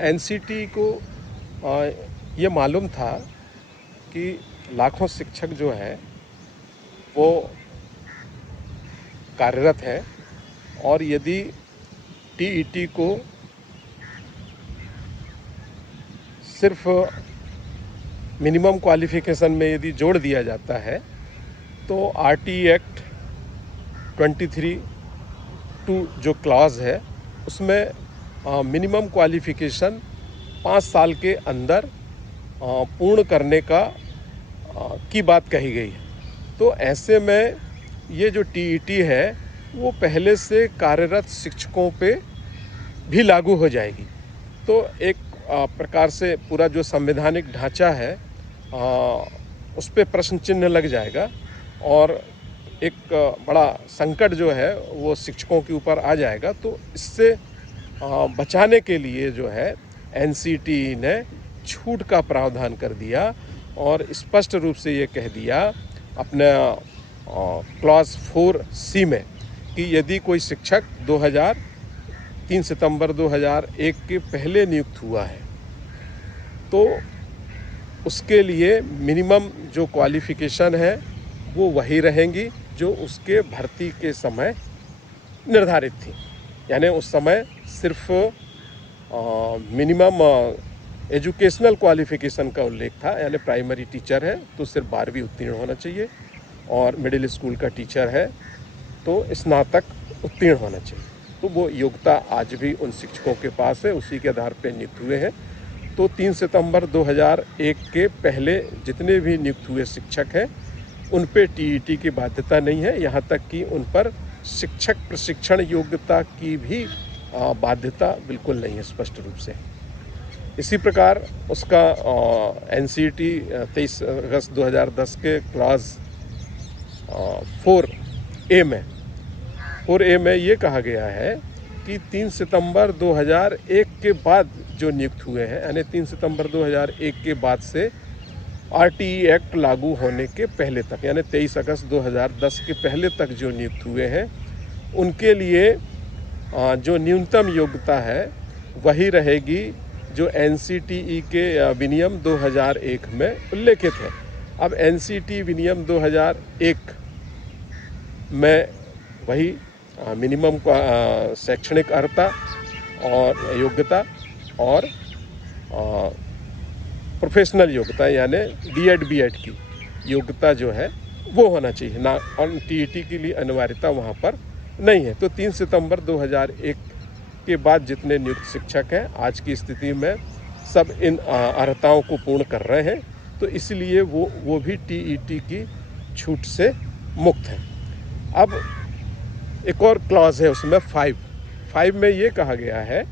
NCT को ये मालूम था कि लाखों शिक्षक जो हैं वो कार्यरत हैं और यदि टीईटी को सिर्फ मिनिमम क्वालिफिकेशन में यदि जोड़ दिया जाता है तो आरटी एक्ट 23(2) जो क्लॉज है उसमें मिनिमम क्वालिफिकेशन 5 साल के अंदर पूर्ण करने की बात कही गई है। तो ऐसे में ये जो टीईटी है वो पहले से कार्यरत शिक्षकों पे भी लागू हो जाएगी। तो एक प्रकार से पूरा जो संवैधानिक ढांचा है उस पर प्रश्न चिन्ह लग जाएगा और एक बड़ा संकट जो है वो शिक्षकों के ऊपर आ जाएगा। तो इससे बचाने के लिए जो है एनसीटी ने छूट का प्रावधान कर दिया और स्पष्ट रूप से ये कह दिया अपने क्लॉज 4C में कि यदि कोई शिक्षक 3 सितंबर 2001 के पहले नियुक्त हुआ है तो उसके लिए मिनिमम जो क्वालिफ़िकेशन है वो वही रहेंगी जो उसके भर्ती के समय निर्धारित थी। यानी उस समय सिर्फ मिनिमम एजुकेशनल क्वालिफ़िकेशन का उल्लेख था। यानी प्राइमरी टीचर है तो सिर्फ 12वीं उत्तीर्ण होना चाहिए और मिडिल स्कूल का टीचर है तो स्नातक उत्तीर्ण होना चाहिए। तो वो योग्यता आज भी उन शिक्षकों के पास है, उसी के आधार पर नियुक्त हुए हैं। तो 3 सितंबर 2001 के पहले जितने भी नियुक्त हुए शिक्षक हैं उन पे टीईटी की बाध्यता नहीं है। यहाँ तक कि उन पर शिक्षक प्रशिक्षण योग्यता की भी बाध्यता बिल्कुल नहीं है स्पष्ट रूप से। इसी प्रकार उसका एनसीटी 23 अगस्त 2010 के क्लॉज 4A में ये कहा गया है कि 3 सितंबर 2001 के बाद जो नियुक्त हुए हैं, यानी 3 सितंबर 2001 के बाद से आरटीई एक्ट लागू होने के पहले तक, यानी 23 अगस्त 2010 के पहले तक जो नियुक्त हुए हैं उनके लिए जो न्यूनतम योग्यता है वही रहेगी जो एनसीटीई के विनियम 2001 में उल्लेखित है। अब एनसीटी विनियम 2001 में वही मिनिमम शैक्षणिक अर्हता और योग्यता और प्रोफेशनल योग्यता यानी बीएड की योग्यता जो है वो होना चाहिए ना, और टीईटी के लिए अनिवार्यता वहाँ पर नहीं है। तो 3 सितंबर 2001 के बाद जितने नियुक्त शिक्षक हैं आज की स्थिति में सब इन अर्हताओं को पूर्ण कर रहे हैं, तो इसलिए वो भी टीईटी की छूट से मुक्त हैं। अब एक और क्लॉज है उसमें 5 में ये कहा गया है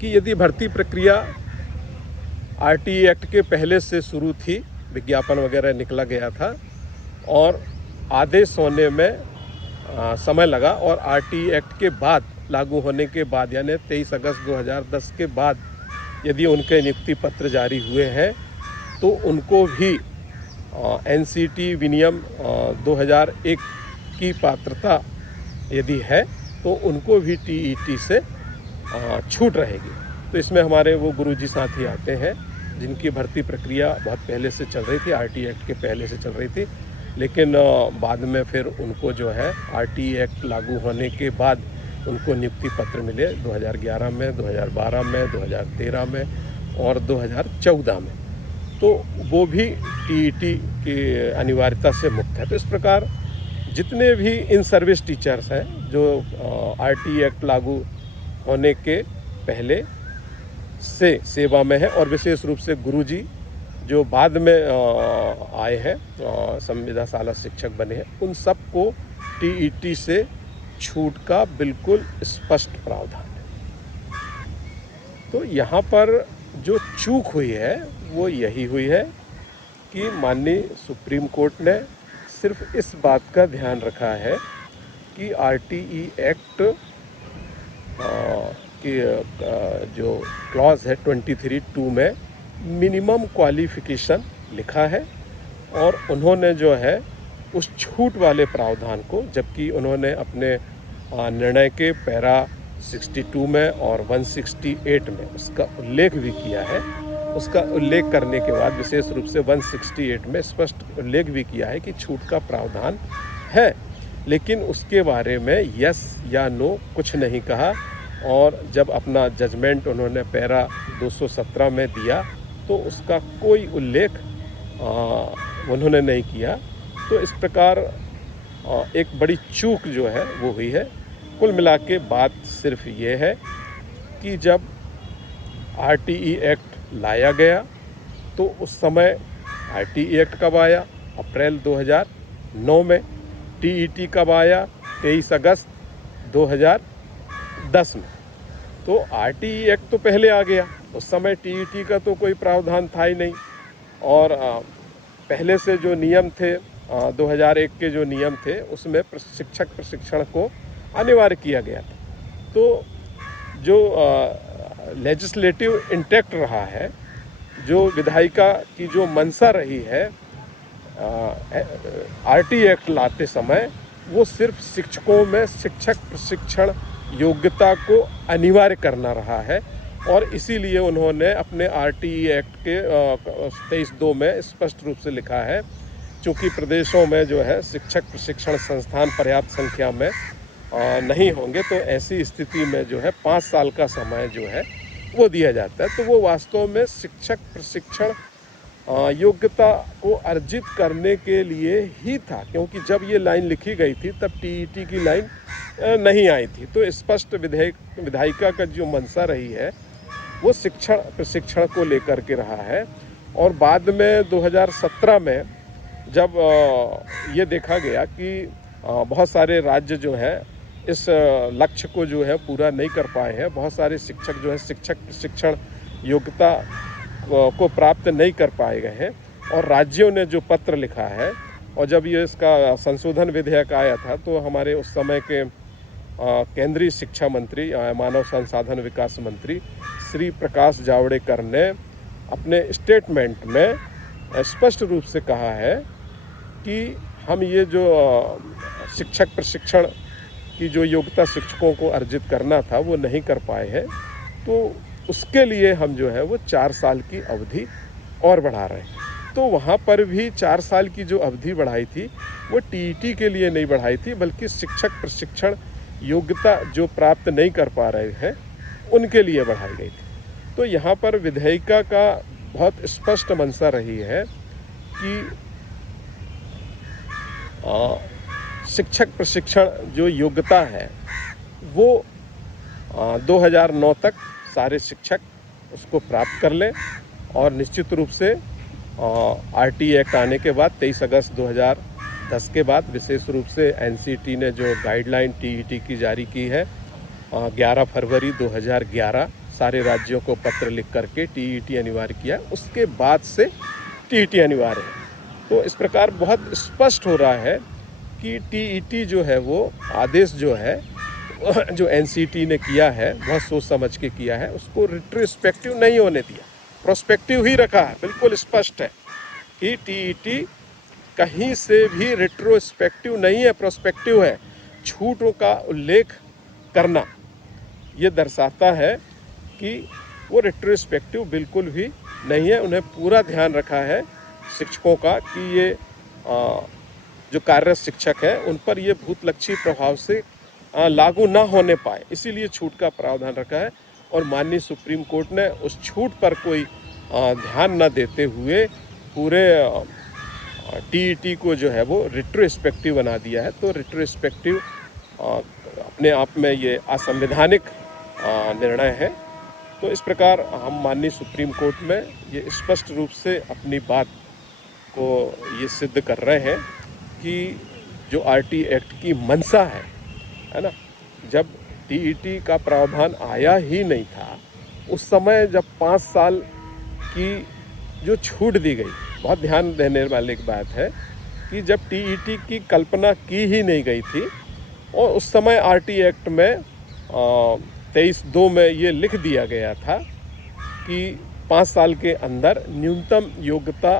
कि यदि भर्ती प्रक्रिया आरटीई एक्ट के पहले से शुरू थी, विज्ञापन वगैरह निकला गया था और आदेश होने में समय लगा और आरटीई एक्ट के बाद लागू होने के बाद यानी 23 अगस्त 2010 के बाद यदि उनके नियुक्ति पत्र जारी हुए हैं तो उनको भी एनसीटी विनियम 2001 की पात्रता यदि है तो उनको भी टीईटी से छूट रहेगी। तो इसमें हमारे वो गुरुजी साथी आते हैं जिनकी भर्ती प्रक्रिया बहुत पहले से चल रही थी, आरटीई एक्ट के पहले से चल रही थी, लेकिन बाद में फिर उनको जो है आरटीई एक्ट लागू होने के बाद उनको नियुक्ति पत्र मिले 2011 में, 2012 में, 2013 में और 2014 में। तो वो भी टीईटी की अनिवार्यता से मुक्त है। तो इस प्रकार जितने भी इन सर्विस टीचर्स हैं जो आरटीई एक्ट लागू होने के पहले से सेवा में है और विशेष रूप से गुरुजी जो बाद में आए हैं संविदा शाला शिक्षक बने हैं, उन सबको टीईटी से छूट का बिल्कुल स्पष्ट प्रावधान है। तो यहाँ पर जो चूक हुई है वो यही हुई है कि माननीय सुप्रीम कोर्ट ने सिर्फ इस बात का ध्यान रखा है कि आरटीई एक्ट की जो क्लॉज है 23(2) में मिनिमम क्वालिफ़िकेशन लिखा है और उन्होंने जो है उस छूट वाले प्रावधान को, जबकि उन्होंने अपने निर्णय के पैरा 62 में और 168 में उसका उल्लेख भी किया है। उसका उल्लेख करने के बाद विशेष रूप से 168 में स्पष्ट उल्लेख भी किया है कि छूट का प्रावधान है, लेकिन उसके बारे में यस या नो कुछ नहीं कहा। और जब अपना जजमेंट उन्होंने पैरा 217 में दिया तो उसका कोई उल्लेख उन्होंने नहीं किया। तो इस प्रकार एक बड़ी चूक जो है वो हुई है। कुल मिला के बात सिर्फ ये है कि जब RTE एक्ट लाया गया तो उस समय RTE एक्ट कब आया? अप्रैल 2009 में। TET कब आया? 23 अगस्त 2010 में। तो RTE एक्ट तो पहले आ गया, उस समय TET का तो कोई प्रावधान था ही नहीं। और पहले से जो नियम थे 2001 के जो नियम थे उसमें शिक्षक प्रशिक्षण को अनिवार्य किया गया था। तो जो लेजिस्लेटिव इंटेक्ट रहा है, जो विधायिका की जो मंशा रही है RTE एक्ट लाते समय, वो सिर्फ शिक्षकों में शिक्षक प्रशिक्षण योग्यता को अनिवार्य करना रहा है। और इसीलिए उन्होंने अपने RTE एक्ट के 23(2) में स्पष्ट रूप से लिखा है, चूँकि प्रदेशों में जो है शिक्षक प्रशिक्षण संस्थान पर्याप्त संख्या में नहीं होंगे, तो ऐसी स्थिति में जो है 5 साल का समय जो है वो दिया जाता है। तो वो वास्तव में शिक्षक प्रशिक्षण योग्यता को अर्जित करने के लिए ही था, क्योंकि जब ये लाइन लिखी गई थी तब TET की लाइन नहीं आई थी। तो स्पष्ट विधायिका का जो मंशा रही है वो शिक्षण प्रशिक्षण को लेकर के रहा है। और बाद में 2017 में जब ये देखा गया कि बहुत सारे राज्य जो है इस लक्ष्य को जो है पूरा नहीं कर पाए हैं, बहुत सारे शिक्षक जो है शिक्षक प्रशिक्षण योग्यता को प्राप्त नहीं कर पाए गए हैं, और राज्यों ने जो पत्र लिखा है, और जब ये इसका संशोधन विधेयक आया था तो हमारे उस समय के केंद्रीय शिक्षा मंत्री, मानव संसाधन विकास मंत्री श्री प्रकाश जावड़ेकर ने अपने स्टेटमेंट में स्पष्ट रूप से कहा है कि हम ये जो शिक्षक प्रशिक्षण की जो योग्यता शिक्षकों को अर्जित करना था वो नहीं कर पाए हैं, तो उसके लिए हम जो है वो 4 साल की अवधि और बढ़ा रहे हैं। तो वहाँ पर भी 4 साल की जो अवधि बढ़ाई थी वो TET के लिए नहीं बढ़ाई थी, बल्कि शिक्षक प्रशिक्षण योग्यता जो प्राप्त नहीं कर पा रहे हैं उनके लिए बढ़ाई गई थी। तो यहाँ पर विधायिका का बहुत स्पष्ट मंशा रही है कि शिक्षक प्रशिक्षण जो योग्यता है वो 2009 तक सारे शिक्षक उसको प्राप्त कर लें, और निश्चित रूप से RTE एक्ट आने के बाद 23 अगस्त 2010 के बाद विशेष रूप से NCT ने जो गाइडलाइन TET की जारी की है 11 फरवरी 2011 सारे राज्यों को पत्र लिख करके TET अनिवार्य किया, उसके बाद से TET अनिवार्य है। तो इस प्रकार बहुत स्पष्ट हो रहा है कि TET जो है वो आदेश जो है जो NCT ने किया है बहुत सोच समझ के किया है, उसको रिट्रोस्पेक्टिव नहीं होने दिया, प्रोस्पेक्टिव ही रखा है। बिल्कुल स्पष्ट है कि TET कहीं से भी रिट्रोस्पेक्टिव नहीं है, प्रोस्पेक्टिव है। छूटों का उल्लेख करना ये दर्शाता है कि वो रिट्रोस्पेक्टिव बिल्कुल भी नहीं है। उन्हें पूरा ध्यान रखा है शिक्षकों का कि ये जो कार्यरत शिक्षक हैं उन पर ये भूतलक्षी प्रभाव से लागू ना होने पाए, इसीलिए छूट का प्रावधान रखा है। और माननीय सुप्रीम कोर्ट ने उस छूट पर कोई ध्यान न देते हुए पूरे TET को जो है वो रिट्रोस्पेक्टिव बना दिया है। तो रिट्रोस्पेक्टिव अपने आप में ये असंवैधानिक निर्णय है। तो इस प्रकार हम माननीय सुप्रीम कोर्ट में ये स्पष्ट रूप से अपनी बात को ये सिद्ध कर रहे हैं कि जो RTE एक्ट की मंशा है ना, जब TET का प्रावधान आया ही नहीं था उस समय जब 5 साल की जो छूट दी गई, बहुत ध्यान देने वाली एक बात है कि जब TET की कल्पना की ही नहीं गई थी, और उस समय RTE एक्ट में 23(2) में ये लिख दिया गया था कि 5 साल के अंदर न्यूनतम योग्यता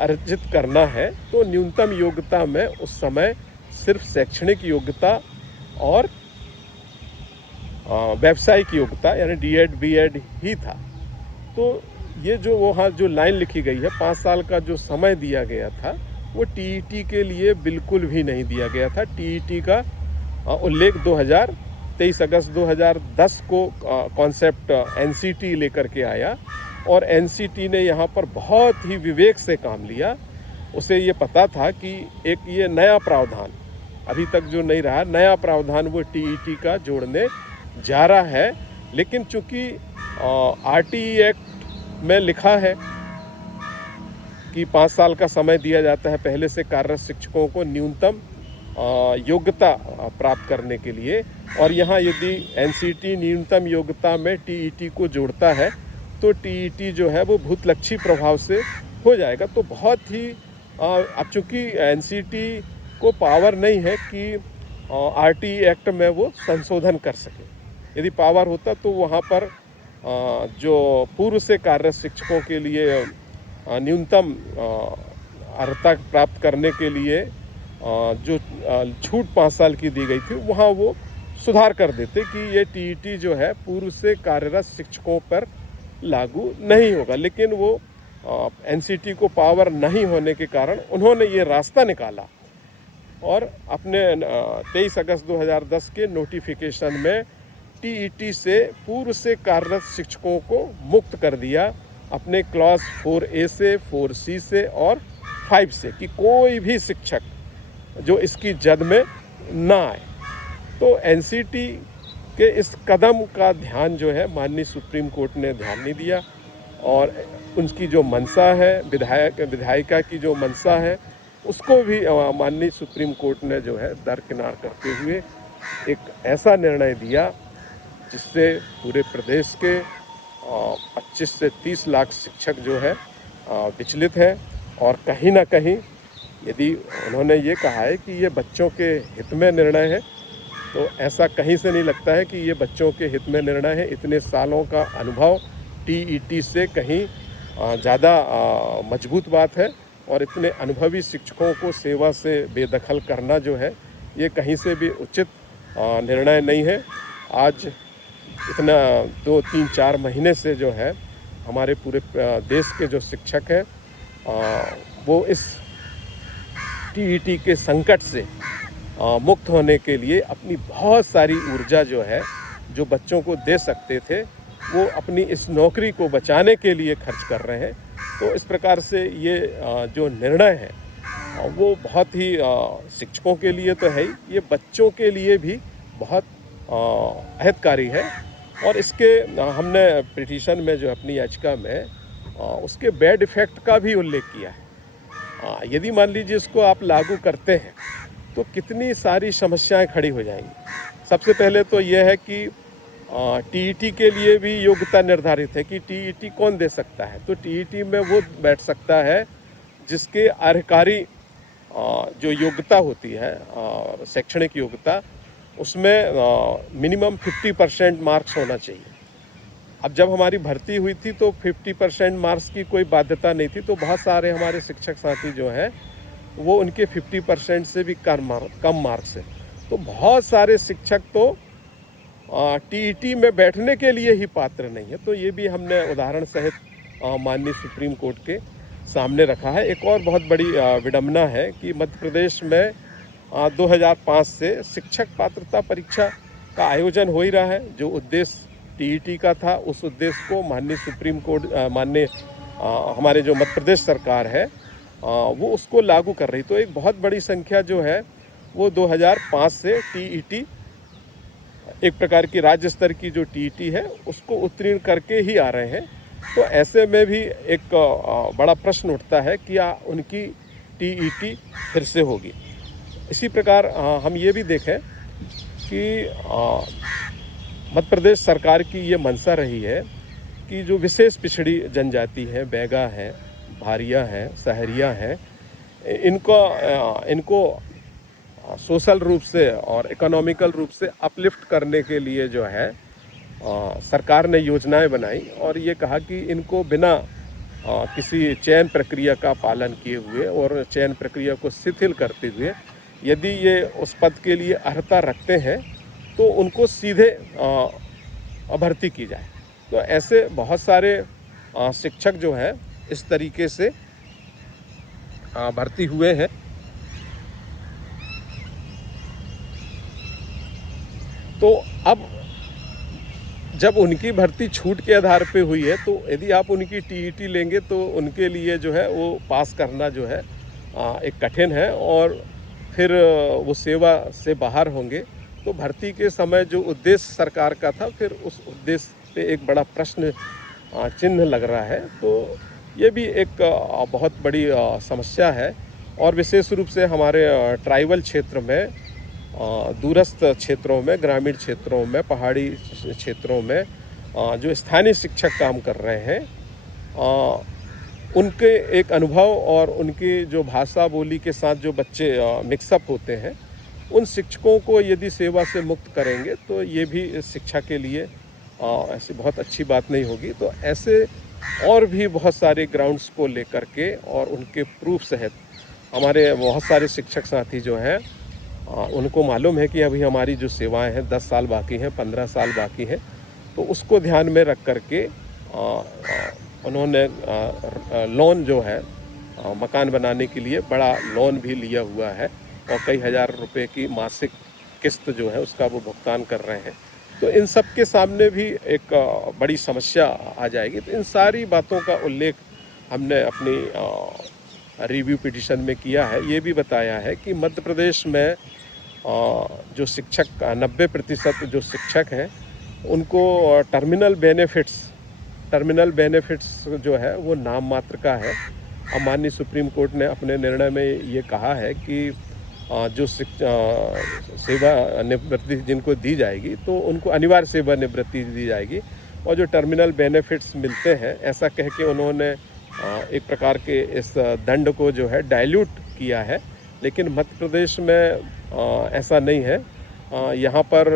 अर्जित करना है। तो न्यूनतम योग्यता में उस समय सिर्फ शैक्षणिक योग्यता और व्यावसायिक योग्यता यानी डीएड बीएड ही था। तो ये जो वहाँ जो लाइन लिखी गई है 5 साल का जो समय दिया गया था वो टीईटी के लिए बिल्कुल भी नहीं दिया गया था। टीईटी का उल्लेख 23 अगस्त 2010 को कॉन्सेप्ट एनसीटी लेकर के आया और एनसीटी ने यहाँ पर बहुत ही विवेक से काम लिया। उसे ये पता था कि एक ये नया प्रावधान अभी तक जो नहीं रहा, नया प्रावधान वो टीईटी का जोड़ने जा रहा है। लेकिन चूंकि आरटीई एक्ट में लिखा है कि 5 साल का समय दिया जाता है पहले से कार्यरत शिक्षकों को न्यूनतम योग्यता प्राप्त करने के लिए, और यहाँ यदि एनसीटी न्यूनतम योग्यता में टीईटी को जोड़ता है तो टीईटी जो है वो भूतलक्षी प्रभाव से हो जाएगा। तो बहुत ही अब चूँकि एनसीटी को पावर नहीं है कि आरटीई एक्ट में वो संशोधन कर सके। यदि पावर होता तो वहाँ पर जो पूर्व से कार्यरत शिक्षकों के लिए न्यूनतम अर्हता प्राप्त करने के लिए जो छूट 5 साल की दी गई थी वहाँ वो सुधार कर देते कि ये टीईटी जो है पूर्व से कार्यरत शिक्षकों पर लागू नहीं होगा। लेकिन वो एनसीटी को पावर नहीं होने के कारण उन्होंने ये रास्ता निकाला और अपने 23 अगस्त 2010 के नोटिफिकेशन में टीईटी से पूर्व से कार्यरत शिक्षकों को मुक्त कर दिया अपने क्लॉज 4A से 4C से और 5 से कि कोई भी शिक्षक जो इसकी जद में ना आए। तो एनसीटी के इस कदम का ध्यान जो है माननीय सुप्रीम कोर्ट ने ध्यान नहीं दिया और उनकी जो मंशा है विधायिका की जो मंशा है उसको भी माननीय सुप्रीम कोर्ट ने जो है दरकिनार करते हुए एक ऐसा निर्णय दिया जिससे पूरे प्रदेश के 25 से 30 लाख शिक्षक जो है विचलित हैं। और कहीं ना कहीं यदि उन्होंने ये कहा है कि ये बच्चों के हित में निर्णय है तो ऐसा कहीं से नहीं लगता है कि ये बच्चों के हित में निर्णय है। इतने सालों का अनुभव टीईटी से कहीं ज़्यादा मजबूत बात है और इतने अनुभवी शिक्षकों को सेवा से बेदखल करना जो है ये कहीं से भी उचित निर्णय नहीं है। आज इतना 2-3-4 महीने से जो है हमारे पूरे देश के जो शिक्षक हैं वो इस टीईटी के संकट से मुक्त होने के लिए अपनी बहुत सारी ऊर्जा जो है जो बच्चों को दे सकते थे वो अपनी इस नौकरी को बचाने के लिए खर्च कर रहे हैं। तो इस प्रकार से ये जो निर्णय है वो बहुत ही शिक्षकों के लिए तो है ही, ये बच्चों के लिए भी बहुत अहितकारी है। और इसके हमने पिटीशन में जो अपनी याचिका में उसके बैड इफ़ेक्ट का भी उल्लेख किया है। यदि मान लीजिए इसको आप लागू करते हैं तो कितनी सारी समस्याएं खड़ी हो जाएंगी। सबसे पहले तो यह है कि टीईटी के लिए भी योग्यता निर्धारित है कि टीईटी कौन दे सकता है। तो टीईटी में वो बैठ सकता है जिसके अर्हकारी जो योग्यता होती है शैक्षणिक योग्यता उसमें मिनिमम 50% मार्क्स होना चाहिए। अब जब हमारी भर्ती हुई थी तो 50% मार्क्स की कोई बाध्यता नहीं थी, तो बहुत सारे हमारे शिक्षक साथी जो हैं वो उनके 50% से भी कम मार्क्स है। तो बहुत सारे शिक्षक तो टीईटी में बैठने के लिए ही पात्र नहीं है। तो ये भी हमने उदाहरण सहित माननीय सुप्रीम कोर्ट के सामने रखा है। एक और बहुत बड़ी विडंबना है कि मध्य प्रदेश में 2005 से शिक्षक पात्रता परीक्षा का आयोजन हो ही रहा है। जो उद्देश्य टीईटी का था उस उद्देश्य को माननीय सुप्रीम कोर्ट माननीय हमारे जो मध्य प्रदेश सरकार है वो उसको लागू कर रही। तो एक बहुत बड़ी संख्या जो है वो 2005 से टीईटी एक प्रकार की राज्य स्तर की जो टीईटी है उसको उत्तीर्ण करके ही आ रहे हैं। तो ऐसे में भी एक बड़ा प्रश्न उठता है कि उनकी टीईटी फिर से होगी। इसी प्रकार हम ये भी देखें कि मध्य प्रदेश सरकार की ये मंशा रही है कि जो विशेष पिछड़ी जनजाति है, बैगा है, भारिया है, सहरिया है, इनको सोशल रूप से और इकोनॉमिकल रूप से अपलिफ्ट करने के लिए जो है सरकार ने योजनाएं बनाई और ये कहा कि इनको बिना किसी चयन प्रक्रिया का पालन किए हुए और चयन प्रक्रिया को शिथिल करते हुए यदि ये उस पद के लिए अर्हता रखते हैं तो उनको सीधे भर्ती की जाए। तो ऐसे बहुत सारे शिक्षक जो है इस तरीके से भर्ती हुए हैं। तो अब जब उनकी भर्ती छूट के आधार पे हुई है, तो यदि आप उनकी टीईटी लेंगे तो उनके लिए जो है वो पास करना जो है एक कठिन है, और फिर वो सेवा से बाहर होंगे। तो भर्ती के समय जो उद्देश्य सरकार का था, फिर उस उद्देश्य पे एक बड़ा प्रश्न चिन्ह लग रहा है। तो ये भी एक बहुत बड़ी समस्या है, और विशेष रूप से हमारे ट्राइबल क्षेत्र में, दूरस्थ क्षेत्रों में, ग्रामीण क्षेत्रों में, पहाड़ी क्षेत्रों में जो स्थानीय शिक्षक काम कर रहे हैं, उनके एक अनुभव और उनकी जो भाषा बोली के साथ जो बच्चे मिक्सअप होते हैं, उन शिक्षकों को यदि सेवा से मुक्त करेंगे तो ये भी शिक्षा के लिए ऐसी बहुत अच्छी बात नहीं होगी। तो ऐसे और भी बहुत सारे ग्राउंड्स को लेकर के और उनके प्रूफ सहित हमारे बहुत सारे शिक्षक साथी जो हैं, उनको मालूम है कि अभी हमारी जो सेवाएं हैं 10 साल बाकी हैं, 15 साल बाकी हैं। तो उसको ध्यान में रख कर के उन्होंने लोन जो है मकान बनाने के लिए बड़ा लोन भी लिया हुआ है, और कई हज़ार रुपए की मासिक किस्त जो है उसका वो भुगतान कर रहे हैं। तो इन सब के सामने भी एक बड़ी समस्या आ जाएगी। तो इन सारी बातों का उल्लेख हमने अपनी रिव्यू पिटीशन में किया है। ये भी बताया है कि मध्य प्रदेश में जो शिक्षक 90% जो शिक्षक हैं उनको टर्मिनल बेनिफिट्स जो है वो नाम मात्र का है। अब माननीय सुप्रीम कोर्ट ने अपने निर्णय में ये कहा है कि जो सेवा निवृत्ति जिनको दी जाएगी तो उनको अनिवार्य सेवा निवृत्ति दी जाएगी, और जो टर्मिनल बेनिफिट्स मिलते हैं, ऐसा कह के उन्होंने एक प्रकार के इस दंड को जो है डाइल्यूट किया है। लेकिन मध्य प्रदेश में ऐसा नहीं है। यहाँ पर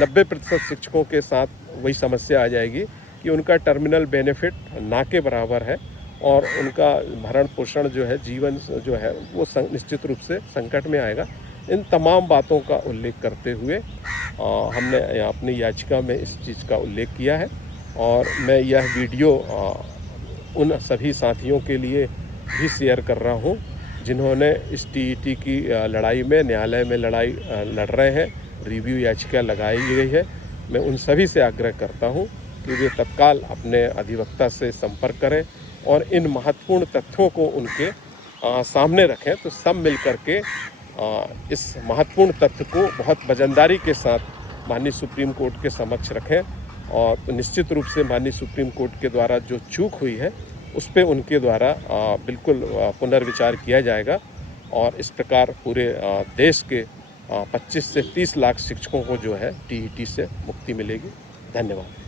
90% शिक्षकों के साथ वही समस्या आ जाएगी कि उनका टर्मिनल बेनिफिट ना के बराबर है, और उनका भरण पोषण जो है, जीवन जो है वो निश्चित रूप से संकट में आएगा। इन तमाम बातों का उल्लेख करते हुए हमने अपनी याचिका में इस चीज़ का उल्लेख किया है, और मैं यह वीडियो उन सभी साथियों के लिए भी शेयर कर रहा हूं जिन्होंने इस टीईटी की लड़ाई में, न्यायालय में लड़ाई लड़ रहे हैं, रिव्यू याचिका लगाई गई है। मैं उन सभी से आग्रह करता हूं कि वे तत्काल अपने अधिवक्ता से संपर्क करें और इन महत्वपूर्ण तथ्यों को उनके सामने रखें। तो सब मिल कर के इस महत्वपूर्ण तथ्य को बहुत वजनदारी के साथ माननीय सुप्रीम कोर्ट के समक्ष रखें, और तो निश्चित रूप से माननीय सुप्रीम कोर्ट के द्वारा जो चूक हुई है उस पे उनके द्वारा बिल्कुल पुनर्विचार किया जाएगा, और इस प्रकार पूरे देश के 25 से 30 लाख शिक्षकों को जो है टीईटी से मुक्ति मिलेगी। धन्यवाद।